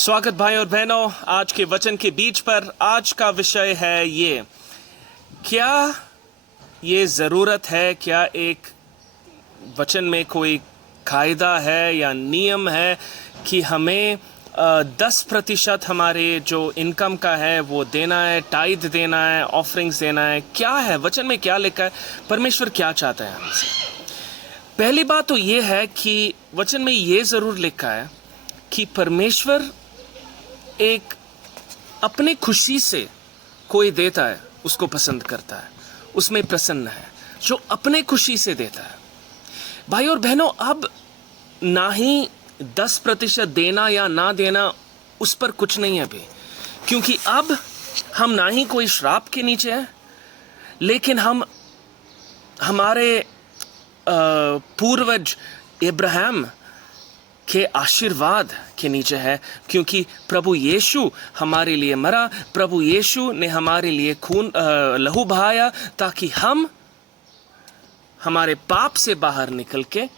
स्वागत भाई और बहनों, आज के वचन के बीच पर आज का विषय है ये, क्या ये ज़रूरत है, क्या एक वचन में कोई कायदा है या नियम है कि हमें 10% हमारे जो इनकम का है वो देना है, टाइद देना है, ऑफरिंग्स देना है। क्या है वचन में, क्या लिखा है, परमेश्वर क्या चाहता है हमसे। पहली बात तो ये है कि वचन में ये ज़रूर लिखा है कि परमेश्वर एक अपने खुशी से कोई देता है उसको पसंद करता है, उसमें प्रसन्न है, जो अपने खुशी से देता है। भाई और बहनों, अब ना ही 10% देना या ना देना, उस पर कुछ नहीं है अभी, क्योंकि अब हम ना ही कोई श्राप के नीचे हैं, लेकिन हम हमारे पूर्वज इब्राहिम के आशीर्वाद के नीचे है, क्योंकि प्रभु यीशु हमारे लिए मरा, प्रभु यीशु ने हमारे लिए खून लहू बहाया ताकि हम हमारे पाप से बाहर निकल के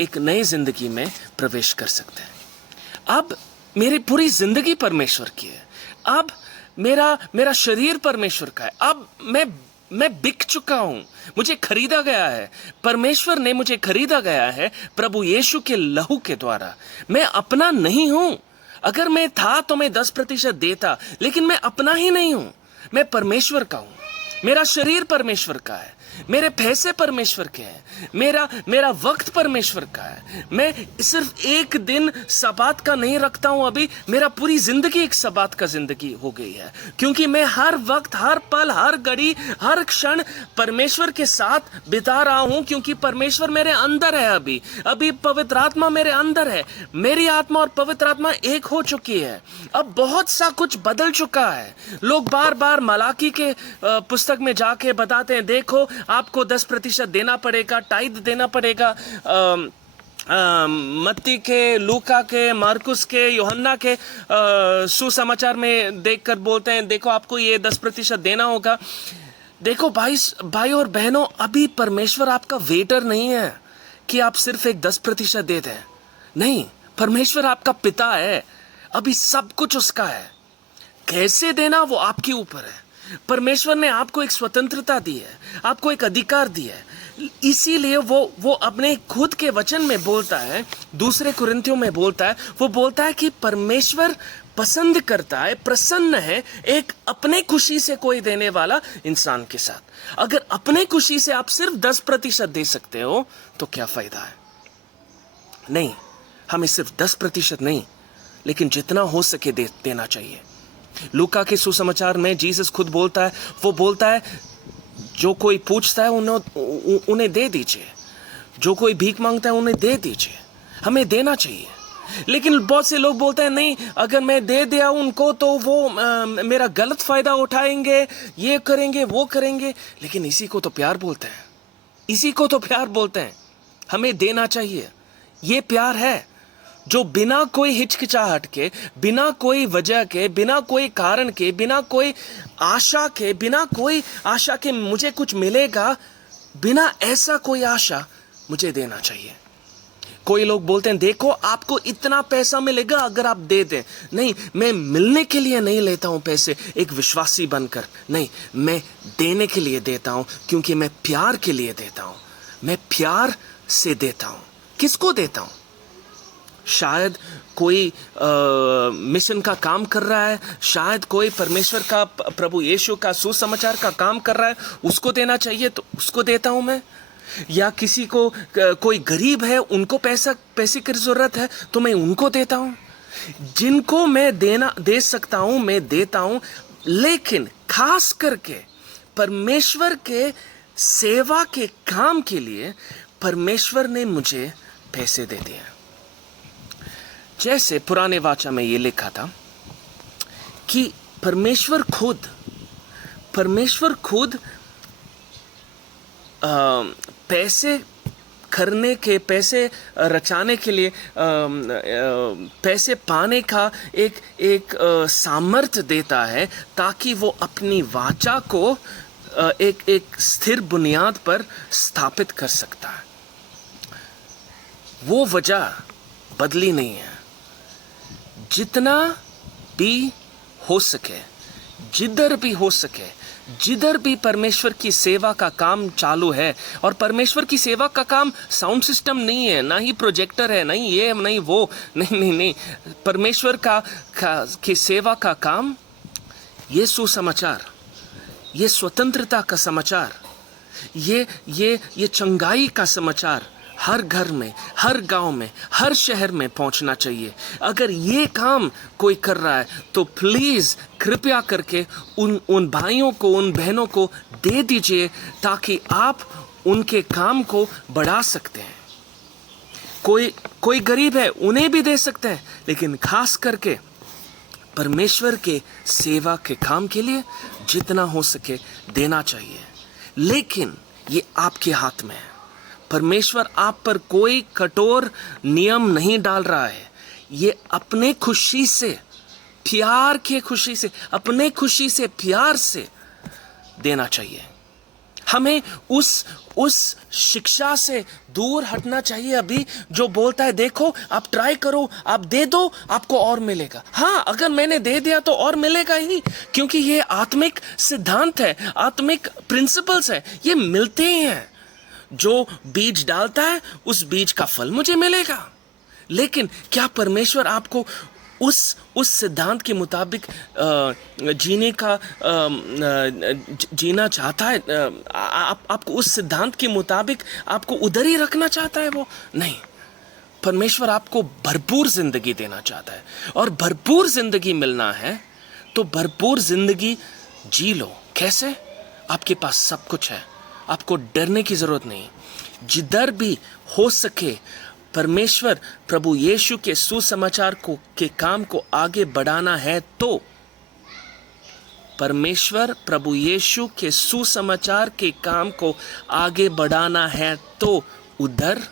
एक नई जिंदगी में प्रवेश कर सकते हैं। अब मेरी पूरी जिंदगी परमेश्वर की है, अब मेरा शरीर परमेश्वर का है, अब मैं बिक चुका हूं, मुझे खरीदा गया है, परमेश्वर ने मुझे खरीदा गया है प्रभु यीशु के लहू के द्वारा। मैं अपना नहीं हूं। अगर मैं था तो मैं 10% देता, लेकिन मैं अपना ही नहीं हूं, मैं परमेश्वर का हूं। मेरा शरीर परमेश्वर का है, मेरे पैसे परमेश्वर के हैं, मेरा वक्त परमेश्वर का है। मैं सिर्फ एक दिन सबात का नहीं रखता हूं, अभी मेरा पूरी जिंदगी एक सबात का जिंदगी हो गई है, क्योंकि मैं हर वक्त, हर पल, हर घड़ी, हर क्षण परमेश्वर के साथ बिता रहा हूं, क्योंकि परमेश्वर मेरे अंदर है। अभी पवित्र आत्मा मेरे अंदर है, मेरी आत्मा और पवित्र आत्मा एक हो चुकी है। अब बहुत सा कुछ बदल चुका है। लोग बार बार मलाकी के पुस्तक में जाके बताते हैं, देखो आपको 10% देना पड़ेगा, टाइद देना पड़ेगा। मत्ती के, लूका के, मार्कुस के, यूहन्ना के सुसमाचार में देखकर बोलते हैं, देखो आपको ये 10% देना होगा। देखो भाई और बहनों, अभी परमेश्वर आपका वेटर नहीं है कि आप सिर्फ एक 10% दे दें। नहीं, परमेश्वर आपका पिता है, अभी सब कुछ उसका है। कैसे देना वो आपके ऊपर है। परमेश्वर ने आपको एक स्वतंत्रता दी है, आपको एक अधिकार दिया है। इसीलिए वो अपने खुद के वचन में बोलता है, दूसरे कुरिन्थियों में बोलता है, वो बोलता है कि परमेश्वर पसंद करता है, प्रसन्न है एक अपने खुशी से कोई देने वाला इंसान के साथ। अगर अपने खुशी से आप सिर्फ 10% दे सकते हो तो क्या फायदा है। नहीं, हमें सिर्फ 10% नहीं, लेकिन जितना हो सके देना चाहिए। लूका के सुसमाचार में जीसस खुद बोलता है, वो बोलता है जो कोई पूछता है उन्हें दे दीजिए, जो कोई भीख मांगता है उन्हें दे दीजिए। हमें देना चाहिए। लेकिन बहुत से लोग बोलते हैं, नहीं, अगर मैं दे दिया उनको तो वो मेरा गलत फायदा उठाएंगे, ये करेंगे, वो करेंगे। लेकिन इसी को तो प्यार बोलते हैं, इसी को तो प्यार बोलते हैं। हमें देना चाहिए, ये प्यार है, जो बिना कोई हिचकिचाहट के, बिना कोई वजह के, बिना कोई कारण के, बिना कोई आशा के मुझे कुछ मिलेगा, बिना ऐसा कोई आशा मुझे देना चाहिए। कोई लोग बोलते हैं, देखो आपको इतना पैसा मिलेगा अगर आप दे दें। नहीं, मैं मिलने के लिए नहीं लेता हूं पैसे एक विश्वासी बनकर, नहीं, मैं देने के लिए देता हूं, क्योंकि मैं प्यार के लिए देता हूं, मैं प्यार से देता हूं। किसको देता हूं? शायद कोई मिशन का काम कर रहा है, शायद कोई परमेश्वर का, प्रभु यीशु का सुसमाचार का काम कर रहा है, उसको देना चाहिए तो उसको देता हूं मैं। या किसी को, कोई गरीब है, उनको पैसे की जरूरत है तो मैं उनको देता हूं। जिनको मैं दे सकता हूं मैं देता हूं, लेकिन खास करके परमेश्वर के सेवा के काम के लिए परमेश्वर ने मुझे पैसे दे दिए। जैसे पुराने वाचा में ये लिखा था कि परमेश्वर खुद पैसे करने के, पैसे रचाने के लिए, पैसे पाने का एक सामर्थ्य देता है, ताकि वो अपनी वाचा को एक स्थिर बुनियाद पर स्थापित कर सकता है। वो वजह बदली नहीं है। जितना भी हो सके, जिधर भी हो सके, जिधर भी परमेश्वर की सेवा का काम चालू है, और परमेश्वर की सेवा का काम साउंड सिस्टम नहीं है, ना ही प्रोजेक्टर है, नहीं ये नहीं वो, नहीं नहीं नहीं, परमेश्वर की सेवा का काम, ये सुसमाचार, ये स्वतंत्रता का समाचार, ये चंगाई का समाचार हर घर में, हर गांव में, हर शहर में पहुंचना चाहिए। अगर ये काम कोई कर रहा है तो प्लीज़ कृपया करके उन भाइयों को, उन बहनों को दे दीजिए, ताकि आप उनके काम को बढ़ा सकते हैं। कोई गरीब है, उन्हें भी दे सकते हैं, लेकिन खास करके परमेश्वर के सेवा के काम के लिए जितना हो सके देना चाहिए। लेकिन ये आपके हाथ में है। परमेश्वर आप पर कोई कठोर नियम नहीं डाल रहा है। ये अपने खुशी से, प्यार के खुशी से, अपने खुशी से, प्यार से देना चाहिए। हमें उस शिक्षा से दूर हटना चाहिए अभी, जो बोलता है देखो आप ट्राई करो, आप दे दो, आपको और मिलेगा। हाँ, अगर मैंने दे दिया तो और मिलेगा ही, क्योंकि ये आत्मिक सिद्धांत है, आत्मिक प्रिंसिपल्स है, ये मिलते ही हैं। जो बीज डालता है उस बीज का फल मुझे मिलेगा। लेकिन क्या परमेश्वर आपको उस सिद्धांत के मुताबिक जीना चाहता है? आपको उस सिद्धांत के मुताबिक आपको उधर ही रखना चाहता है? वो नहीं। परमेश्वर आपको भरपूर जिंदगी देना चाहता है, और भरपूर जिंदगी मिलना है तो भरपूर जिंदगी जी लो। कैसे? आपके पास सब कुछ है, आपको डरने की जरूरत नहीं। जिधर भी हो सके परमेश्वर प्रभु यीशु के सुसमाचार के काम को आगे बढ़ाना है तो, परमेश्वर प्रभु यीशु के सुसमाचार के काम को आगे बढ़ाना है तो उधर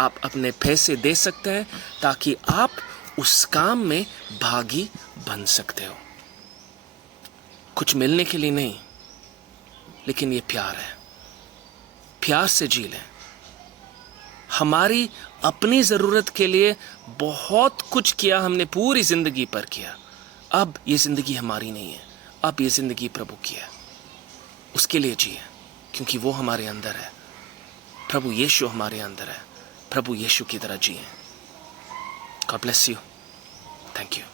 आप अपने पैसे दे सकते हैं, ताकि आप उस काम में भागी बन सकते हो। कुछ मिलने के लिए नहीं, लेकिन ये प्यार है। प्यार से जी लें। हमारी अपनी ज़रूरत के लिए बहुत कुछ किया हमने, पूरी ज़िंदगी पर किया। अब ये ज़िंदगी हमारी नहीं है, अब ये ज़िंदगी प्रभु की है। उसके लिए जिए, क्योंकि वो हमारे अंदर है। प्रभु यीशु हमारे अंदर है। प्रभु यीशु की तरह जिए। God bless you. Thank you.